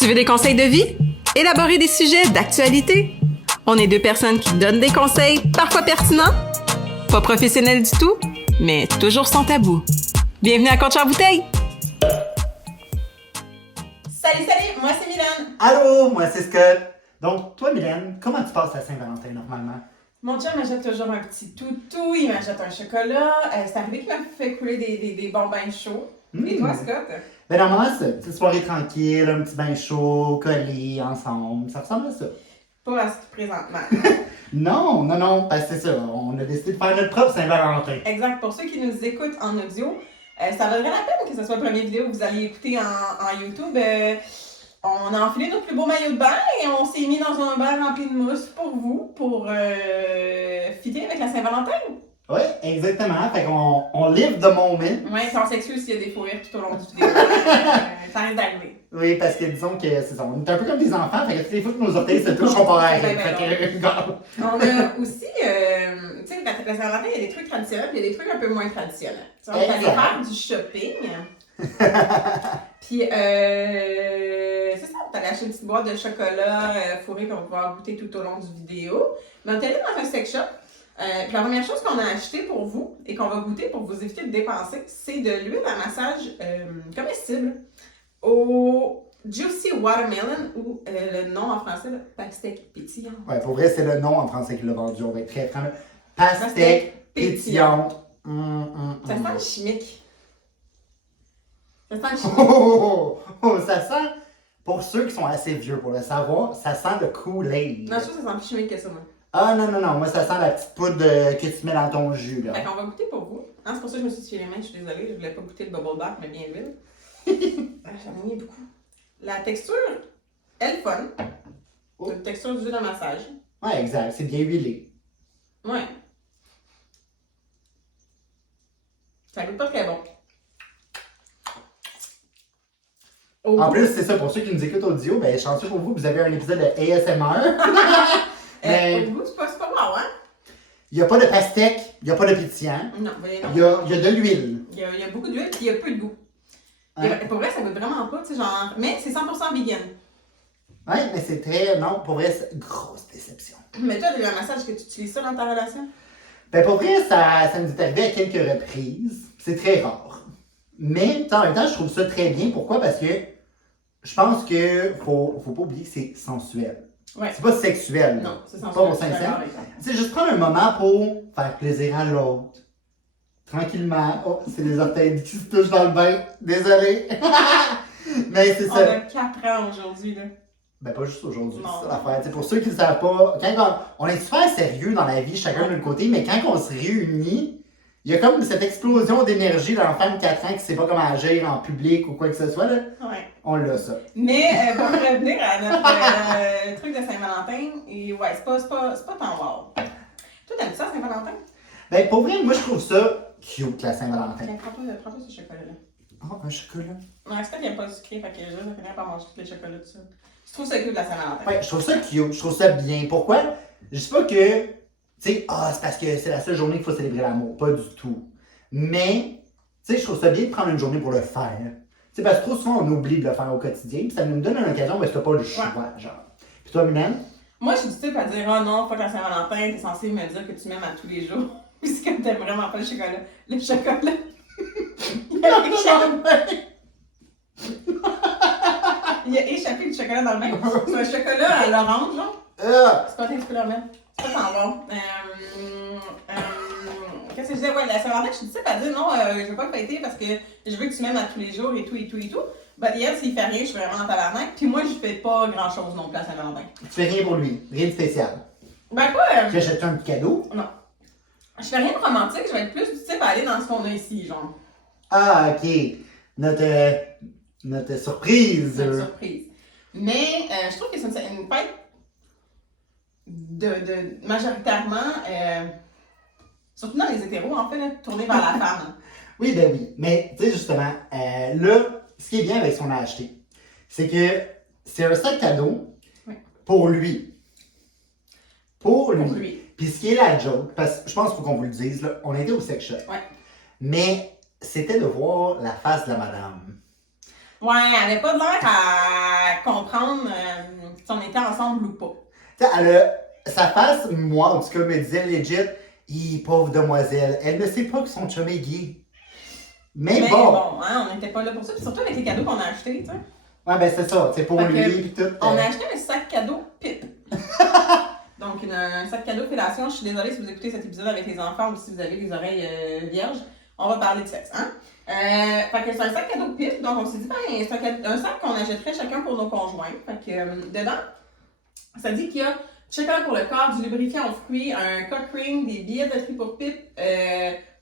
Tu veux des conseils de vie? Élaborer des sujets d'actualité? On est deux personnes qui donnent des conseils, parfois pertinents, pas professionnels du tout, mais toujours sans tabou. Bienvenue à Coach en bouteille! Salut, moi c'est Mylène. Allô, moi c'est Scott. Donc, toi Mylène, comment tu passes à Saint-Valentin normalement? Mon chum m'achète toujours un petit toutou, il m'achète un chocolat. C'est arrivé qu'il m'a fait couler des bons bains chauds. Et toi, Scott? Ben normalement, c'est une petite soirée tranquille, un petit bain chaud, collés, ensemble. Ça ressemble à ça. Pas à ce présentement. Non, parce que c'est ça. On a décidé de faire notre propre Saint-Valentin. Exact. Pour ceux qui nous écoutent en audio, ça vaudrait la peine que ce soit la première vidéo que vous allez écouter en YouTube. On a enfilé notre plus beau maillot de bain et on s'est mis dans un bain rempli de mousse pour vous, pour fitter avec la Saint-Valentin. Oui, exactement. Fait qu'on live the moment. Oui, on s'excuse s'il y a des fous rires tout au long du vidéo. Ça risque d'arriver. Oui, parce que disons que c'est ça. On est un peu comme des enfants, fait que toutes les fois que nos orteils se touchent, on part à rire. On a aussi, tu sais, la Saint-Valentin, il y a des trucs traditionnels et il y a des trucs un peu moins traditionnels. Tu sais, on est allé faire du shopping. Puis, c'est ça, on est allé acheter une petite boîte de chocolat fourré pour pouvoir goûter tout au long du vidéo. Mais on est allé dans un sex shop. Puis la première chose qu'on a acheté pour vous et qu'on va goûter pour vous éviter de dépenser, c'est de l'huile à massage comestible au Juicy Watermelon ou le nom en français, le pastèque pétillant. Ouais, pour vrai, c'est le nom en français qui l'a vendu. On va être très franc. Pastèque pétillante. Ça sent chimique. Ça sent chimique. Ça sent, pour ceux qui sont assez vieux pour le savoir, ça sent le Kool-Aid. Non, je trouve que ça sent plus chimique que ça, moi. Ah non, moi ça sent la petite poudre que tu mets dans ton jus, là. Fait qu'on va goûter pour vous. Hein, c'est pour ça que je me suis tué les mains, je suis désolée, je voulais pas goûter le bubble bath, mais bien l'huile. J'en ai mis beaucoup. La texture, elle est fun. C'est une texture d'huile de massage. Ouais, exact, c'est bien huilé. Ouais. Ça goûte pas très bon. En plus, c'est ça, pour ceux qui nous écoutent audio, ben chanceux pour vous, vous avez un épisode de ASMR. Au goût, c'est pas bon, hein? Il n'y a pas de pastèque, il n'y a pas de pétillant. Non, ben non. Il y a de l'huile. Il y a beaucoup d'huile, puis il y a peu de goût. Hein? Et pour vrai, ça goûte vraiment pas, tu sais, genre. Mais c'est 100% vegan. Ouais, mais c'est très. Non, pour vrai, c'est une grosse déception. Mais toi, le massage, est-ce que tu utilises ça dans ta relation? Ben pour vrai, ça nous est arrivé à quelques reprises. C'est très rare. Mais en même temps, je trouve ça très bien. Pourquoi? Parce que je pense que faut pas oublier que c'est sensuel. Ouais. C'est pas sexuel. Non, c'est pas sensuel. au sincère. C'est juste prendre un moment pour faire plaisir à l'autre. Tranquillement. Oh, c'est les orteils qui se touchent dans le bain. Désolé. Mais c'est On ça. a 4 ans aujourd'hui, là. Ben pas juste aujourd'hui, Non. c'est ça l'affaire. T'sais, pour ceux qui ne le savent pas, quand on est super sérieux dans la vie, chacun de notre côté, mais quand on se réunit, il y a comme cette explosion d'énergie d'enfant de 4 ans qui ne sait pas comment agir en public ou quoi que ce soit. Là. Ouais. On l'a ça. Mais pour revenir à notre truc de Saint-Valentin, et ouais, c'est pas tant wow. Toi, t'aimes ça, Saint-Valentin? Ben pour vrai, moi je trouve ça cute, la Saint-Valentin. Tiens, prends-toi ce chocolat-là. Oh, un chocolat. Non, c'est pas qu'il n'y a pas de sucré, fait que je vais finir par manger tous les chocolats tout ça. Je trouve ça cute, la Saint-Valentin. Ouais, je trouve ça cute, je trouve ça bien. Pourquoi? Je dis pas que, tu sais, c'est parce que c'est la seule journée qu'il faut célébrer l'amour. Pas du tout. Mais, tu sais, je trouve ça bien de prendre une journée pour le faire. Tu sais, parce que trop souvent, on oublie de le faire au quotidien, puis ça nous donne une occasion où est-ce que t'as pas le choix, genre. Puis toi, Mylène? Moi, je suis du type à dire, oh non, pas que la Saint-Valentin, t'es censé me dire que tu m'aimes à tous les jours. Puisque t'aimes vraiment pas le chocolat. Le chocolat. Il a échappé du chocolat dans le bain. C'est un chocolat à l'orange, genre. C'est pas un petit peu le remettre. C'est pas tant bon. Qu'est-ce que je disais? Ouais, la Saint-Valentin, je suis du type à dire non, je veux pas te fêter parce que je veux que tu m'aimes à tous les jours et tout. But hier, s'il fait rien, je suis vraiment en tabarnak. Puis moi, je fais pas grand chose non plus à Saint-Valentin. Tu fais rien pour lui, rien de spécial. Ben quoi? Tu achètes un petit cadeau? Non. Je fais rien de romantique, je vais être plus du type à aller dans ce qu'on a ici, genre. Ah, ok. Notre surprise. C'est une surprise. Mais je trouve que c'est une fête de majoritairement, surtout dans les hétéros, en fait, là, tournée vers la femme. Oui, ben oui. Mais, tu sais, justement, là, ce qui est bien avec ce qu'on a acheté, c'est que c'est un sac cadeau pour lui. Pour lui. Puis ce qui est la joke, parce que je pense qu'il faut qu'on vous le dise, là, on était au sex shop. Ouais. Mais c'était de voir la face de la madame. Ouais, elle avait pas de l'air à comprendre si on était ensemble ou pas. Tu sais, elle a. Sa face, moi, en tout cas, me disait legit, pauvre demoiselle, elle ne sait pas que son chum est gay. Mais bon. Hein, on n'était pas là pour ça. Puis surtout avec les cadeaux qu'on a achetés, tu sais. Ouais, ben c'est ça, c'est pour Fait lui que et tout. On a acheté un sac cadeau pipe. Donc, un sac cadeau fellation. Je suis désolée si vous écoutez cet épisode avec les enfants ou si vous avez les oreilles vierges. On va parler de sexe, hein? Fait que c'est un sac cadeau pipe. Donc, on s'est dit, ben, c'est un sac qu'on achèterait chacun pour nos conjoints. Fait que dedans, ça dit qu'il y a chocolat pour le corps, du lubrifiant aux fruits, un cock ring, des billets de tri pour pipe,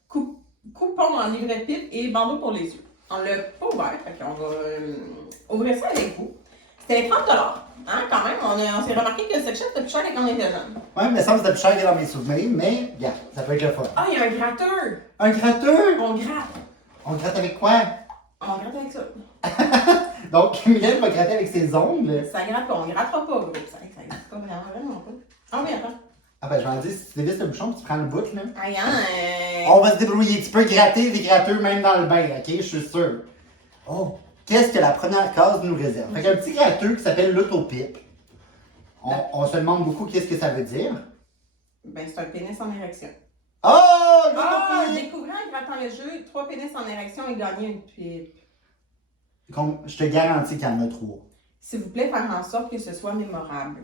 coupon en livret pipe et bandeau pour les yeux. On l'a pas ouvert, fait qu'on va ouvrir ça avec vous. C'était 30 $. Hein, quand même, on s'est remarqué que le sex shop était plus cher quand on était jeune. Ouais, mais ça me semble que c'était plus cher que dans mes souvenirs, mais, regarde, ça peut être le fun. Ah, il y a un gratteur! Un gratteur? On gratte. On gratte avec quoi? On gratte avec ça. Donc, Mylène va gratter avec ses ongles. Ça gratte pas, on grattera pas, gros. Ça gratte pas vraiment pas. Ah oui, attends. Ah ben, je vais en dire, si tu dévisses le bouchon, tu prends le bout, là. Ah, hein, On va se débrouiller. Tu peux gratter des gratteurs même dans le bain, ok? Je suis sûr. Oh, qu'est-ce que la première case nous réserve? Fait qu'un petit gratteur qui s'appelle l'autopipe. On se demande beaucoup qu'est-ce que ça veut dire. Ben, c'est un pénis en érection. Oh, Ah, l'autopipe! découvrez en grattant le jeu, 3 pénis en érection et gagner une pipe. Comme, je te garantis qu'il y en a 3. S'il vous plaît, faire en sorte que ce soit mémorable.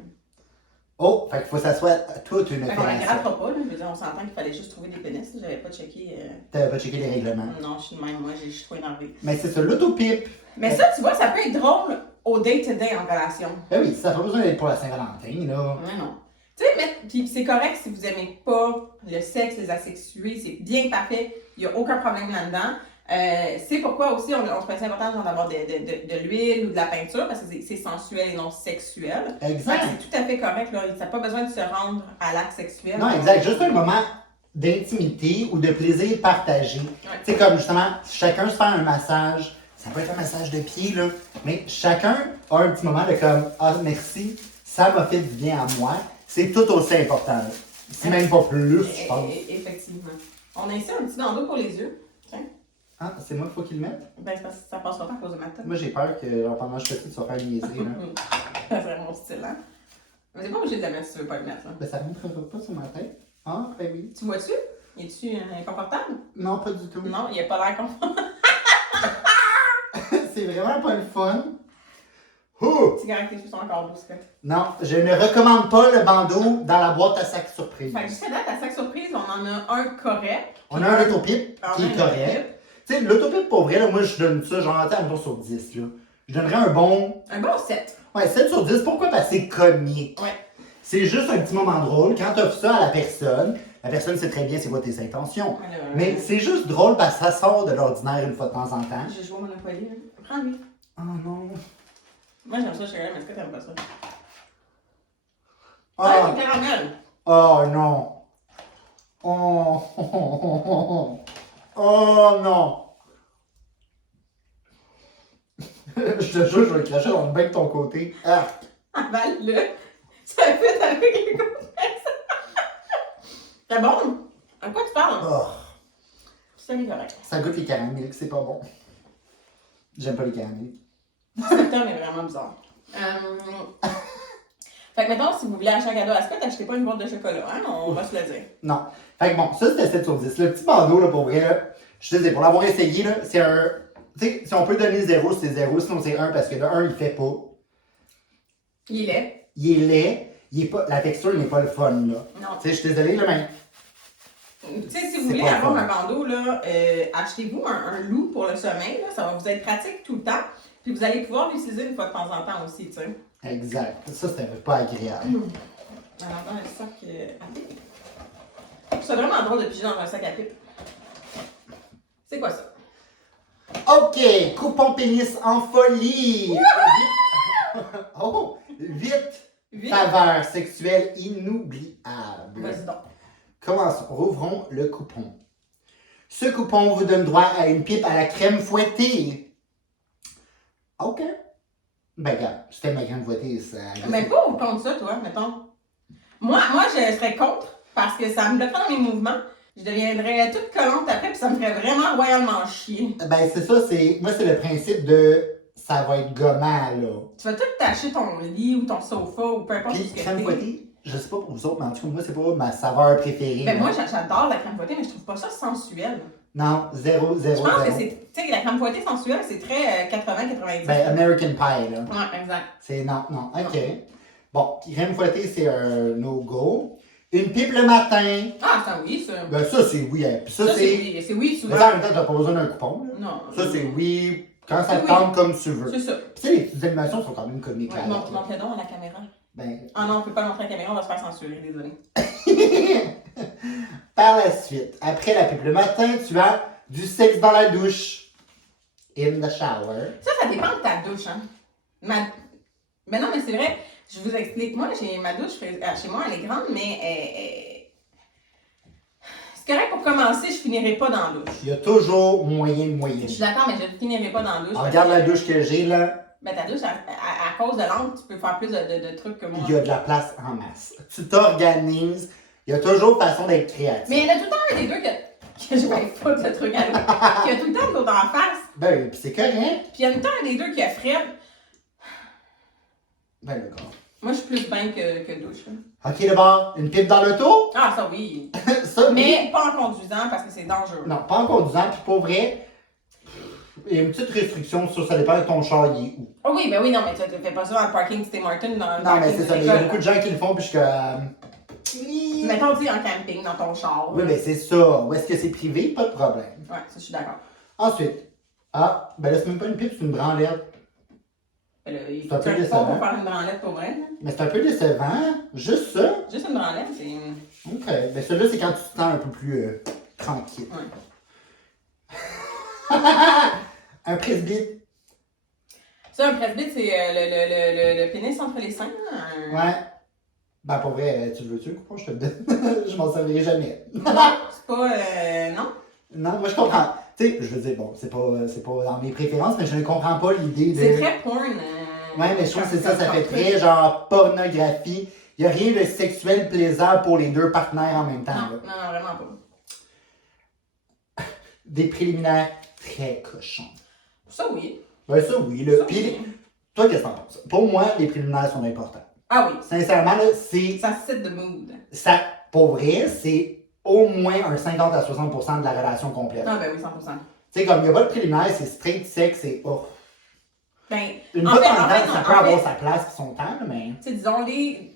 Oh, fait qu'il faut que ça soit toute une Fait qu'on la opération. grattera pas, là. Je veux dire, on s'entend qu'il fallait juste trouver des pénis. J'avais pas checké. T'avais pas checké les règlements. Non, je suis de même, moi, je suis trop énervée. Mais c'est ça, l'autopipe. Mais ça, tu vois, ça peut être drôle au day-to-day en relation. Ben oui, ça n'a pas besoin d'être pour la Saint-Valentin, là. Ouais, non. Tu sais, puis c'est correct si vous aimez pas le sexe, les asexués, c'est bien parfait, il n'y a aucun problème là-dedans. C'est pourquoi aussi on trouvait ça important d'avoir de l'huile ou de la peinture parce que c'est sensuel et non sexuel. Exact. C'est tout à fait correct, là. Ça n'a pas besoin de se rendre à l'acte sexuel. Non, exact. Juste un moment d'intimité ou de plaisir partagé. Ouais. Tu sais, comme justement, chacun se fait un massage. Ça peut être un massage de pied, là. Mais chacun a un petit moment de comme, ah, merci, ça m'a fait du bien à moi. C'est tout aussi important, là. Si même pas plus, je pense. Effectivement. On a ici un petit bandeau pour les yeux. Tiens. Ah, c'est moi qu'il faut qu'il le mette? Ben, c'est parce que ça passera pas à cause de ma tête. Moi, j'ai peur que pendant que je fais ça, tu vas faire niaiser, là. Ça serait mon style, hein? Mais c'est pas obligé de la mettre si tu veux pas le mettre, là. Ben, ça ne montrera pas sur ma tête. Ah, ben oui. Tu vois-tu? Es-tu inconfortable? Non, pas du tout. Non, il a pas l'air confortable. C'est vraiment pas le fun. Ouh! C'est correct, tes cheveux sont encore beaux, c'est Non, je ne recommande pas le bandeau dans la boîte à sac surprise. Fait que jusqu'à date, à sac surprise, on en a un correct. On a un autopipe qui est correct. Tu sais, l'autopipe, pour vrai, là, moi, je donne ça, genre, un bon sur 10, là. Je donnerais un bon... Un bon 7. Ouais, 7 sur 10. Pourquoi? Parce que c'est comique. Ouais. C'est juste un petit moment drôle. Quand tu offres ça à la personne sait très bien c'est quoi tes intentions. Alors, Mais c'est juste drôle parce que ça sort de l'ordinaire une fois de temps en temps. j'ai joué au Monopoly. Hein. Prends-lui. Oh non. Moi, j'aime ça, chérie, mais est-ce que t'aimes pas ça? Oh, Ah, c'est caramel. oh non. Oh, oh, oh, oh, oh. Oh non. Je te jure, je vais le cracher dans le bain de ton côté. Ah. Avale-le. Ça fait avec les compresses. C'est bon? À quoi tu parles? Oh. C'est correct. Ça goûte les caramels, c'est pas bon. J'aime pas les caramels. Ce terme est vraiment bizarre. Fait que mettons, si vous voulez acheter un cadeau à Scott, achetez pas une boîte de chocolat, hein? On va se le dire. Non. Fait que bon, ça c'était 7 sur 10. Le petit bandeau, là, pour vrai, là, je te dis, pour l'avoir essayé, là, c'est un. Tu sais, si on peut donner 0, c'est 0, sinon c'est 1 parce que de 1, il fait pas. Il est laid. Il est laid, il est pas. La texture n'est pas le fun, là. Non. Tu sais, je suis désolé, là, mais. Tu sais, si vous C'est voulez pas avoir fun. un bandeau, là, achetez-vous un loup pour le sommeil, là. Ça va vous être pratique tout le temps. Puis vous allez pouvoir l'utiliser une fois de temps en temps aussi, tu sais. Exact. Ça, c'était pas agréable. Alors, dans un sac à pipe. C'est vraiment drôle de piger dans un sac à pipe. C'est quoi ça? Ok, coupon pénis en folie. Vite. Oh, vite. Vite. Faveur sexuelle inoubliable. Vas-y donc. Commençons. Rouvrons le coupon. Ce coupon vous donne droit à une pipe à la crème fouettée. OK. Ben, regarde, c'était ma crème fouettée, ça. Mais pas ou contre ça, toi, mettons. Moi, je serais contre parce que ça me bloquerait dans mes mouvements. Je deviendrais toute collante après puis ça me ferait vraiment royalement chier. Ben, c'est ça, c'est. Moi, c'est le principe de. ça va être gommant, là. Tu vas tout tâcher ton lit ou ton sofa ou peu importe Puis, ce que crème c'est. fouettée, je sais pas pour vous autres, mais en tout cas, moi, c'est pas ma saveur préférée. Ben là. moi, j'adore la crème fouettée, mais je trouve pas ça sensuel. Non, zéro. Je pense que c'est, tu sais, la crème fouettée sensuelle, c'est très 80-90. Ben, American Pie, là. Ouais, exact. C'est non, ok. Bon, crème fouettée, c'est un no-go. Une pipe le matin. Ah, ça oui, ça. Ben, ça, c'est oui. Hein. Puis ça, Ça, c'est. oui. C'est oui, souvent. Mais ça, en même temps, t'as pas besoin d'un coupon, là. Non. Ça, c'est oui. Quand ça C'est te oui. tente comme tu veux. C'est ça. Puis, tu sais, les petites animations sont quand même comiques, Ouais, là. montre-le donc à la caméra. Ben. Ah non, on peut pas montrer à la caméra, on va se faire censurer, désolé. Par la suite, après la pipe le matin, tu as du sexe dans la douche. In the shower. Ça dépend de ta douche, hein. Mais non, mais c'est vrai, je vous explique. Moi, j'ai ma douche chez moi, elle est grande, mais c'est correct pour commencer, je finirai pas dans la douche. Il y a toujours moyen de Je moyen. suis d'accord, mais je ne finirai pas dans la douche. Regarde la douche que j'ai, là. Ben, ta douche, à cause de l'angle, tu peux faire plus de trucs que moi. Il y a de la place en masse. Tu t'organises. Il y a toujours façon d'être créatif. Mais il y en a tout le temps un des deux que je vais foutre le truc à l'eau. Puis il y a tout le temps de l'autre en face. Ben, puis c'est correct. Puis il y a tout le temps un des deux qui a Fred. Ben, d'accord. Moi, je suis plus bain que douche. Là. Ok, d'abord, une pipe dans l'auto. Ah, ça oui. Ça, oui. Mais pas en conduisant parce que c'est dangereux. Non, pas en conduisant. Puis pour vrai, il y a une petite restriction sur ça dépend de ton char, il est où. Oh oui, ben oui, non, mais tu fais pas ça dans le parking de Tim Martin. Dans le Non, mais parking c'est de ça. Mais il y a l'école. beaucoup de gens qui le font, puis je suis comme. Mettons, tu sais, en camping, dans ton char. Oui, mais c'est ça. Où est-ce que c'est privé? Pas de problème. Ouais, ça, je suis d'accord. Ensuite, ben là, c'est même pas une pipe, c'est une branlette. Ben là, il C'est faut un peu un fond décevant. pour faire une branlette pour vrai. Là. Mais c'est un peu décevant. Juste ça. Juste une branlette, c'est. Ok. Ben celui-là, c'est quand tu te sens un peu plus tranquille. Ouais. Un presbyte. Ça, un presbyte, c'est le pénis entre les seins. Là, Ouais. Ben pour vrai, tu le veux-tu, coupon? Je te le donne. Je m'en servirai jamais. Non, c'est pas. Non. Non, moi je comprends. Tu sais, je veux dire, bon, c'est pas dans mes préférences, mais je ne comprends pas l'idée de. C'est très porn. Ouais, mais je trouve que c'est ça fait très genre pornographie. Il n'y a rien de sexuel plaisant pour les deux partenaires en même temps. Non, là. non, vraiment pas. Des préliminaires très cochons. Ça, oui. Ben ça oui, là. Ça, Puis, oui. toi, qu'est-ce que t'en penses? Pour moi, les préliminaires sont importants. Ah oui. Sincèrement, là, c'est. Ça cite de mood. Ça, pour vrai, c'est au moins un 50 à 60% de la relation complète. Ah, ben oui, 100%. Tu sais, comme il n'y a pas de préliminaire, c'est straight sexe, c'est oh. Ben, Une en fois fait, dans le en fait, temps, ça en peut fait, avoir sa place et son temps, là, mais. Tu sais, disons-les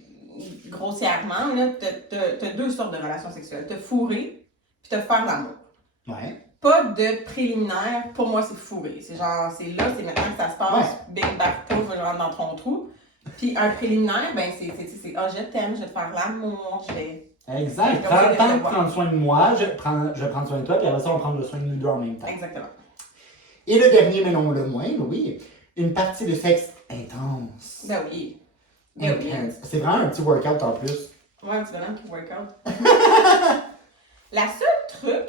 grossièrement, là, t'as deux sortes de relations sexuelles. T'as fourrer, puis t'as faire l'amour. Ouais. Pas de préliminaire, pour moi, c'est fourrer. C'est genre, c'est là, c'est maintenant que ça se passe, big back pouf, je rentre dans ton trou. Puis un préliminaire, ben, c'est ah, je t'aime, je vais te faire l'amour, je vais. Exact. Comme Prends ça, le temps je de vais prendre soin de moi, je vais prendre soin de toi, puis après ça, on va prendre soin de nous deux en même temps. Exactement. Et le dernier, mais non le moindre, oui, une partie de sexe intense. Ben oui. Ben oui. Intense. C'est vraiment un petit workout en plus. Ouais, un petit bonhomme qui workout. La seule truc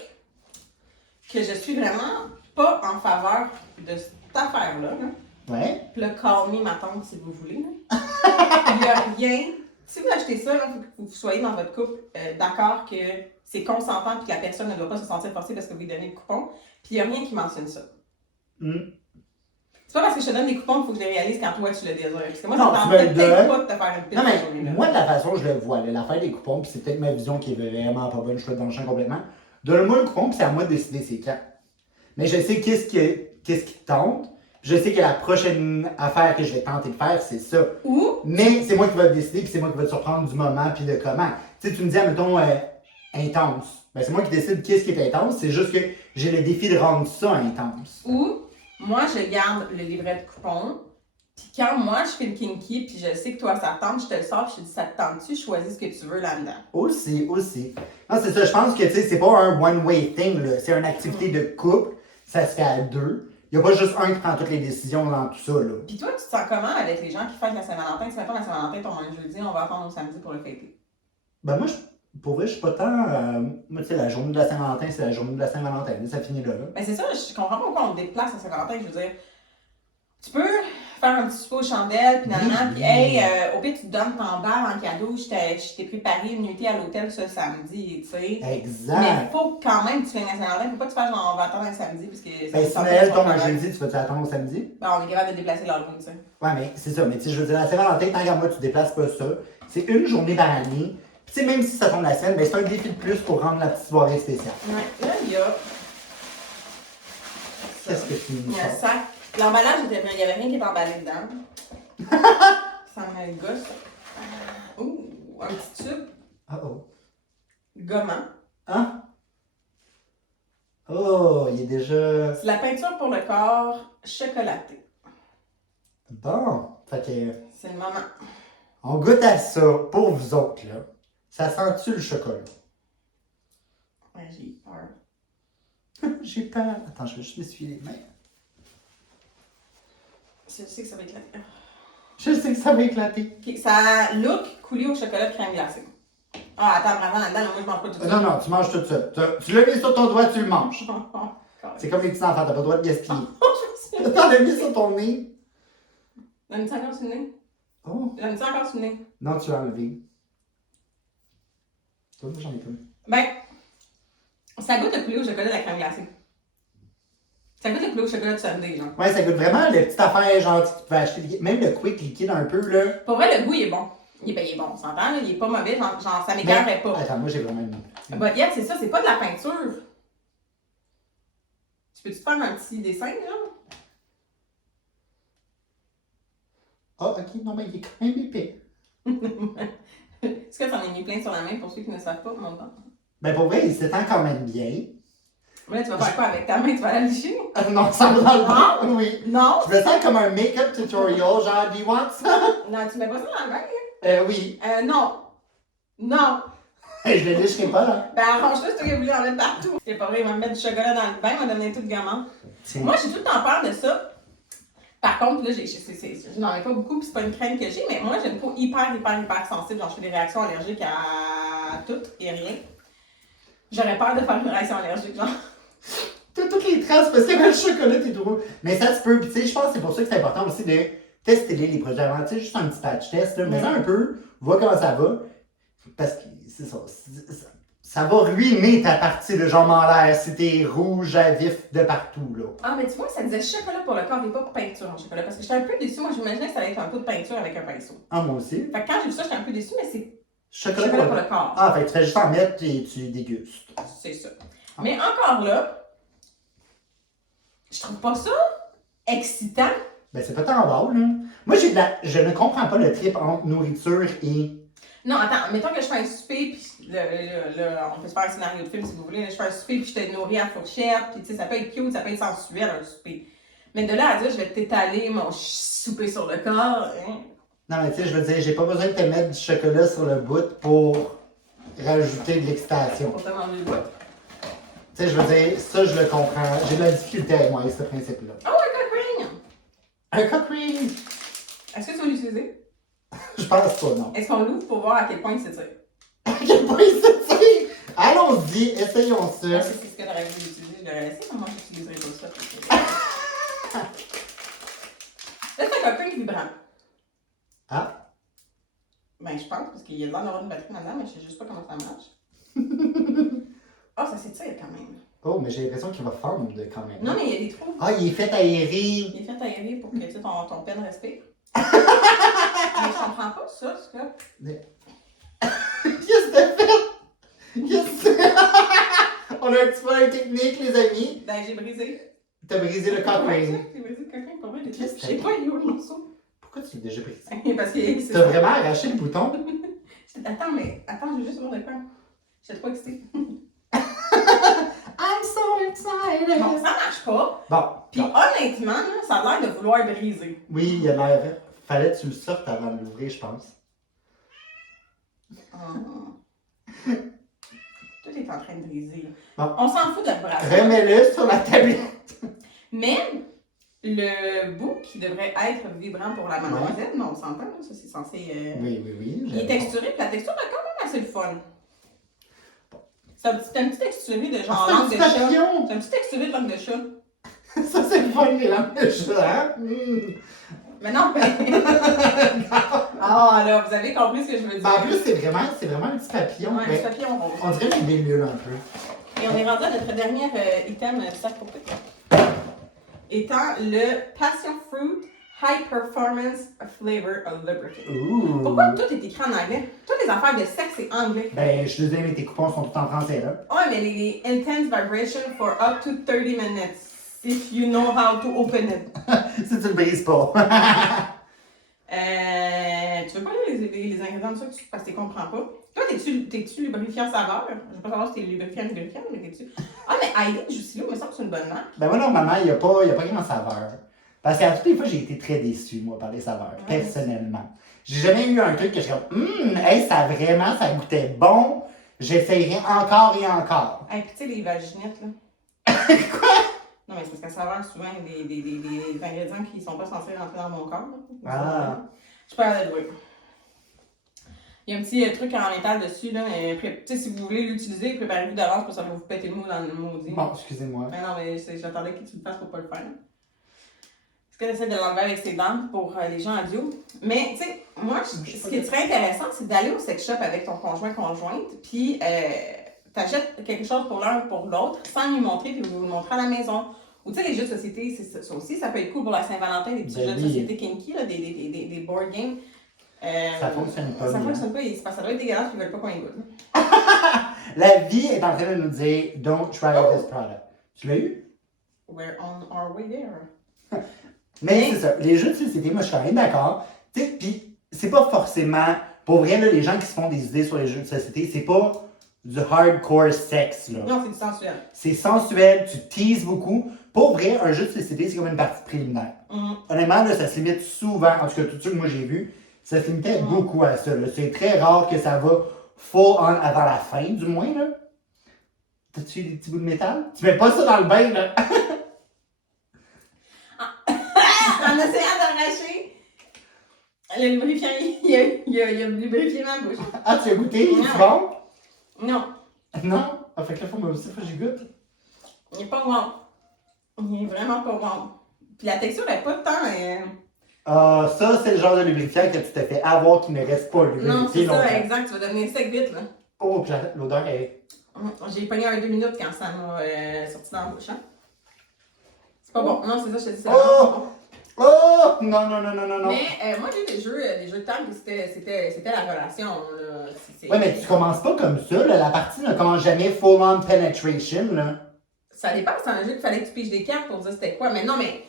que je suis vraiment pas en faveur de cette affaire-là, là, Ouais. puis le call me ma tante si vous voulez, là. Il n'y a rien. Si vous achetez ça, il faut que vous soyez dans votre couple d'accord que c'est consentant et que la personne ne doit pas se sentir forcée parce que vous lui donnez le coupon. Puis il n'y a rien qui mentionne ça. C'est pas parce que je te donne des coupons qu'il faut que je les réalise quand toi tu le désires. Parce que moi, Non, ça tu me me tente le peut-être donnes. pas de te faire une pile Non, cette journée-là. mais moi, de la façon dont je le vois, là, l'affaire des coupons, puis c'est peut-être ma vision qui est vraiment pas bonne, je suis dans le champ complètement. Donne-moi le coupon, puis c'est à moi de décider c'est quand. Mais je sais qu'est-ce qui te tente. Je sais que la prochaine affaire que je vais tenter de faire, c'est ça. Ou, Mais c'est moi qui vais décider, puis c'est moi qui vais te surprendre du moment, puis de comment. Tu sais, tu me dis, admettons, intense. Ben, c'est moi qui décide qu'est-ce qui est intense, c'est juste que j'ai le défi de rendre ça intense. moi, je garde le livret de coupons. Puis quand moi, je fais le kinky, puis je sais que toi, ça te tente, je te le sors, puis je te dis, ça te tente-tu, choisis ce que tu veux là-dedans. Aussi. Non, c'est ça, je pense que, tu sais, c'est pas un one-way thing, là. C'est une activité de couple, ça se fait à deux. Il n'y a pas juste un qui prend toutes les décisions dans tout ça, là. Puis toi, tu te sens comment avec les gens qui fêtent la Saint-Valentin? Si mettons la Saint-Valentin tombe un jeudi, on va attendre au samedi pour le fêter. Ben moi, pour vrai, je suis pas tant... moi, tu sais, la journée de la Saint-Valentin, c'est la journée de la Saint-Valentin. Ça finit là. Ben c'est ça, je comprends pas pourquoi on déplace la Saint-Valentin. Je veux dire, tu peux faire faire un petit souper aux chandelles, puis nanana, puis hey, au pire, tu te donnes ton bar en cadeau, je t'ai préparé une nuitée à l'hôtel ce samedi, tu sais. Exact. Mais il faut quand même que tu viennes à Saint-Laurent, faut pas que tu fasses genre, on va attendre un samedi, parce que... Ben, si Noël tombe un jeudi, tu vas-tu attendre au samedi? Ben, on est capable de déplacer l'Halloween, tu sais. Ouais, mais c'est ça. Mais tu sais, je veux dire, la Saint-Valentin, tant qu'à moi, tu déplaces pas ça. C'est une journée par année. Puis tu sais, même si ça tombe la semaine, ben, c'est un défi de plus pour rendre la petite soirée spéciale. Ouais, là, il y a... Qu'est-ce que tu Il nous y a un sors? sac. L'emballage, il n'y avait rien qui était emballé dedans. Ça me gosse. Ouh, un petit tube Oh. gommant. Hein? Oh, il est déjà... C'est la peinture pour le corps chocolatée. Bon. Fait que... C'est le moment. On goûte à ça pour vous autres, là. Ça sent-tu le chocolat? Ouais, j'ai peur. J'ai peur. Attends, je vais juste m'essuyer les mains. Je sais que ça va éclater. Je sais que ça va éclater. Ok, ça look coulis au chocolat de crème glacée. Ah, attends, vraiment là-dedans, moi je mange pas tout ça. Non, non, tu manges tout ça. Tu l'as mis sur ton doigt, tu le manges. C'est comme les petits enfants, t'as pas le droit de gaspiller. T'en as mis sur ton nez. J'en ai-tu encore sur le nez? Oh. J'en ai-tu encore sur le nez? Non, tu l'as enlevé. Toi, j'en ai pas. Ben, ça goûte le coulis au chocolat de la crème glacée. Ça goûte le coulis au chocolat de Sunday, genre. Ouais, ça goûte vraiment les petites affaires, genre, tu peux acheter, même le quick liquide un peu, là. Pour vrai, le goût, il est bon. Il est bon, on s'entend, là, il est pas mauvais, genre ça m'écœurerait pas. Attends, moi, j'ai vraiment une... But yeah, c'est ça, c'est pas de la peinture. Tu peux-tu te faire un petit dessin, là? Ah, ok, non, mais il est quand même épais. Est-ce que t'en as mis plein sur la main pour ceux qui ne savent pas, mon temps? Ben, pour vrai, il s'étend quand même bien. Mais là, tu vas faire quoi avec ta main? Tu vas la licher? Non, ça me dans le bain, oui. Non! Je me sens comme un make-up tutorial, genre, do you want ça? Non, tu mets pas ça dans le bain, hein? Oui. Non! Non! Je le licherai pas, là. Ben, arrange-toi si tu voulu en mettre partout. C'est pas vrai, il va me mettre du chocolat dans le bain, il va donner tout de gamin. Tiens. Moi, j'ai tout le temps peur de ça. Par contre, là, je n'en ai pas beaucoup, puis c'est pas une crainte que j'ai, mais moi, j'ai une peau hyper sensible. Genre, je fais des réactions allergiques à tout et rien. J'aurais peur de faire une réaction allergique, genre. T'as toutes les traces, parce que le chocolat, t'es drôle. Mais ça se peut, puis tu sais, je pense que c'est pour ça que c'est important aussi de tester les produits avant. Tu sais, juste un petit patch test, là, mais ça un peu, vois comment ça va. Parce que c'est ça. Ça va ruiner ta partie de jambes en l'air si t'es rouge à vif de partout, là. Ah, mais tu vois, ça disait chocolat pour le corps et pas peinture en chocolat. Parce que j'étais un peu déçue. Moi, j'imaginais que ça allait être un peu de peinture avec un pinceau. Ah, moi aussi. Fait que quand j'ai vu ça, j'étais un peu déçue, mais c'est Chocolat chocolat pour le corps. Ah, fait que tu fais juste en mettre et tu dégustes. C'est ça. Mais encore là, je trouve pas ça excitant. Ben, c'est pas tant drôle, là. Moi, je ne comprends pas le trip entre nourriture et... Non, attends, mettons que je fais un souper, puis on peut se faire un scénario de film si vous voulez. Là, je fais un souper, puis je te nourris à fourchette, puis tu sais, ça peut être cute, ça peut être sensuel, un souper. Mais de là à dire, je vais t'étaler mon souper sur le corps, hein? Non, mais tu sais, je veux dire, j'ai pas besoin de te mettre du chocolat sur le bout pour rajouter de l'excitation. Pour te manger le bout. Tu sais, je veux dire, ça, je le comprends. J'ai de la difficulté avec moi, avec ce principe-là. Oh, un coq ring! Un cock ring! Est-ce que tu vas l'utiliser? Je pense pas, non. Est-ce qu'on l'ouvre pour voir à quel point il s'étire? À quel point il s'étire! Allons-y, essayons ça. Est-ce que c'est ce que j'aurais voulu utiliser? Je l'aurais laissé, mais moi, j'utiliserai pas ça. Là, c'est un coq ring vibrant. Ah! Ben, je pense, parce qu'il y a l'air d'avoir une batterie là-dedans, mais je sais juste pas comment ça marche. Ah, ça s'étire quand même. Oh, mais j'ai l'impression qu'il va fondre quand même. Non, mais il y a des trous. Ah, il est fait aérer! Il est fait aérer pour que tu sais, ton pen respire. Mais je comprends pas ça, ce que. Qu'est-ce que t'as fait? Qu'est-ce que On a un petit problème technique, les amis. Ben, j'ai brisé. T'as brisé le cock ring. J'ai brisé le coquin pour vrai. Je Qu'est-ce que sais pas, il est où le morceau? Pourquoi tu l'as déjà brisé? Parce que c'est T'as vraiment arraché le bouton? Attends, je veux juste voir de quoi. J'étais trop excitée. I'm so excited! Bon, ça marche pas. Bon. Puis bon. honnêtement, là, ça a l'air de vouloir briser. Oui, il a l'air. Fallait que tu le sortes avant de l'ouvrir, je pense. Tout est en train de briser. Bon. On s'en fout de la vibration. Remets-le sur la tablette. Mais le bout qui devrait être vibrant pour la mademoiselle, non, on s'entend, là, ça c'est censé. Oui, oui, oui. Il est texturé, puis la texture est quand même assez le fun. C'est un petit texturé de genre langue de chat. Papillon. C'est un petit texturé de langue de chat. Ça, c'est le fun, les lampes de chat, hein? Mais non, mais... Ah, là, vous avez compris ce que je veux dire. Ben, en plus, c'est vraiment un petit papillon. Ouais, mais un papillon rose. on dirait une libellule un peu. Et on est rendu à notre dernier item du sac pour petit. Étant le Passion Fruit High Performance Flavor Lubricant. Ouh! Pourquoi tout est écrit en anglais? Toutes les affaires de sexe, c'est anglais. Ben, je te disais, mais tes coupons sont tous en français, là. Ouais, mais les intense vibration for up to 30 minutes. If you know how to open it. Si tu le brises pas. Tu veux pas lire les ingrédients de ça parce que tu comprends pas? Toi, t'es-tu lubrifiant saveur? Je veux pas savoir si t'es lubrifiant, mais t'es-tu? Ah, mais Heidi Jusillo, me semble que c'est une bonne marque. Ben, moi, normalement, il n'y a pas grand saveur. Parce qu'à toutes les fois, j'ai été très déçu, moi, par les saveurs, Ouais. personnellement. J'ai jamais eu un truc que je suis comme, hey, ça goûtait bon, j'essayerai encore et encore. Et puis, tu sais, les vaginettes, là. Quoi? Non, mais c'est parce qu'à saveur, souvent, des ingrédients qui sont pas censés rentrer dans mon corps. Là. Ah. Je peux aller le Il y a un petit truc en métal dessus, là. Tu sais, si vous voulez l'utiliser, préparez-vous d'avance pour ça va vous péter le mou dans le maudit. Bon, excusez-moi. Mais non, mais j'attendais que tu le fasses pour pas le faire. Est-ce que j'essaie de l'enlever avec ses dents pour les gens audio? Mais, tu sais, moi, ce qui serait intéressant, c'est d'aller au sex shop avec ton conjointe, puis t'achètes quelque chose pour l'un pour l'autre, sans lui montrer, puis vous le montrer à la maison. Ou tu sais, les jeux de société, ça aussi, ça peut être cool pour la Saint-Valentin, des petits Ben jeux de oui. société kinky, là, des board games. Ça fonctionne pas Ça bien. fonctionne pas, parce que ça doit être dégueulasse, ils veulent pas qu'on y goûte. La vie est en train de nous dire, don't try this product. Tu l'as eu? We're on our way there. Mais c'est ça, les jeux de société, moi je suis quand même d'accord. Tu sais, pis c'est pas forcément, pour vrai, là, les gens qui se font des idées sur les jeux de société, c'est pas du hardcore sexe, là. Non, c'est du sensuel. C'est sensuel, tu teases beaucoup. Pour vrai, un jeu de société, c'est comme une partie préliminaire. Honnêtement, là, ça se limite souvent, en tout cas, tout ce que moi j'ai vu, ça se limitait beaucoup à ça, là. C'est très rare que ça va full on avant la fin, du moins, là. T'as-tu des petits bouts de métal? Tu mets pas ça dans le bain, là. En essayant d'arracher le lubrifiant, il a lubrifié ma bouche. Ah, tu as goûté? Non. C'est bon? Non, Non? Ah, fait que là, moi aussi, faut que j'y goûte. il est pas bon. Il est vraiment pas bon. Puis la texture est pas tant. Ah, ça, c'est le genre de lubrifiant que tu te fais avoir qui ne reste pas lubrifié Non, c'est longtemps. ça, exact. Tu vas devenir sec vite, là. Oh, puis l'odeur est... J'ai pogné un 2 minutes quand ça m'a sorti dans la bouche, hein. C'est pas bon. Non, c'est ça, je te dis, c'est vraiment pas bon. Oh! Non, non, non, non, non, non. Mais moi, j'ai des jeux de table, c'était la relation, là. Ouais, mais tu commences pas comme ça, là. La partie ne commence jamais full-on penetration, là. Ça dépend, c'est un jeu qu'il fallait que tu piges des cartes pour dire c'était quoi. Mais non, mais.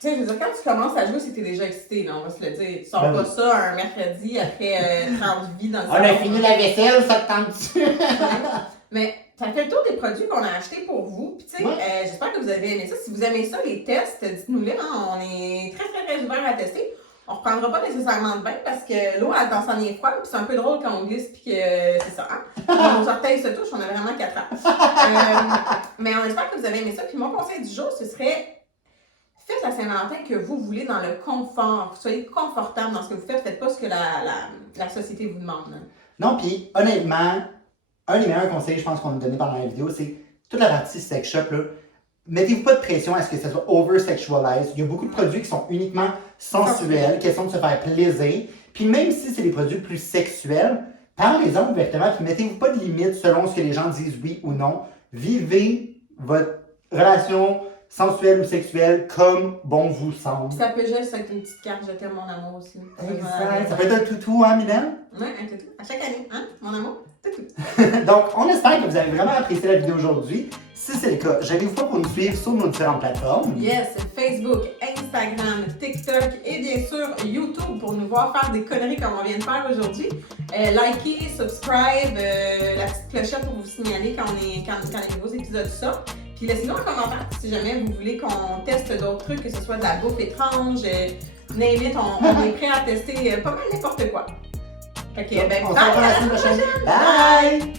Tu sais, je veux dire, quand tu commences à jouer, c'est que t'es déjà excité, là, on va se le dire. Tu sors Ben pas oui. ça un mercredi après 30 vies dans le On a fini la vaisselle, ça te tente-tu? Mais ça fait le tour des produits qu'on a achetés pour vous. Puis, tu sais, Ouais. j'espère que vous avez aimé ça. Si vous aimez ça, les tests, dites-nous-les. Hein? On est très, très, très ouverts à tester. On reprendra pas nécessairement de bain parce que l'eau a tendance à en froide. Puis c'est un peu drôle quand on glisse. Puis que c'est ça. Hein? Nos orteils se touchent. On a vraiment 4 ans. Mais on espère que vous avez aimé ça. Puis mon conseil du jour, ce serait faites la Saint-Valentin que vous voulez dans le confort. Soyez confortable dans ce que vous faites. Faites pas ce que la société vous demande. Hein. Non, puis honnêtement, un des meilleurs conseils, je pense, qu'on a donné pendant la vidéo, c'est toute la partie sex shop, là. Mettez-vous pas de pression à ce que ça soit over-sexualized. Il y a beaucoup de produits qui sont uniquement sensuels, question de se faire plaisir. Puis même si c'est des produits plus sexuels, parlez-en ouvertement, puis mettez-vous pas de limites selon ce que les gens disent oui ou non. Vivez votre relation sensuelle ou sexuelle comme bon vous semble. Puis ça peut juste être une petite carte, je t'aime mon amour aussi. Exact. Ça peut être un toutou, hein, Mylène? Oui, un toutou. À chaque année, hein, mon amour, toutou. Donc, on espère que vous avez vraiment apprécié la vidéo aujourd'hui. Si c'est le cas, gênez-vous pas pour nous suivre sur nos différentes plateformes. Yes, Facebook, Instagram, TikTok et bien sûr YouTube pour nous voir faire des conneries comme on vient de faire aujourd'hui. Likez, subscribe, la petite clochette pour vous signaler quand les nouveaux épisodes sortent. Puis laissez-nous un commentaire si jamais vous voulez qu'on teste d'autres trucs, que ce soit de la bouffe étrange, name it, on est prêt à tester pas mal n'importe quoi. Fait que, ben, On se bye, revoit la à semaine la prochaine. prochaine. Bye!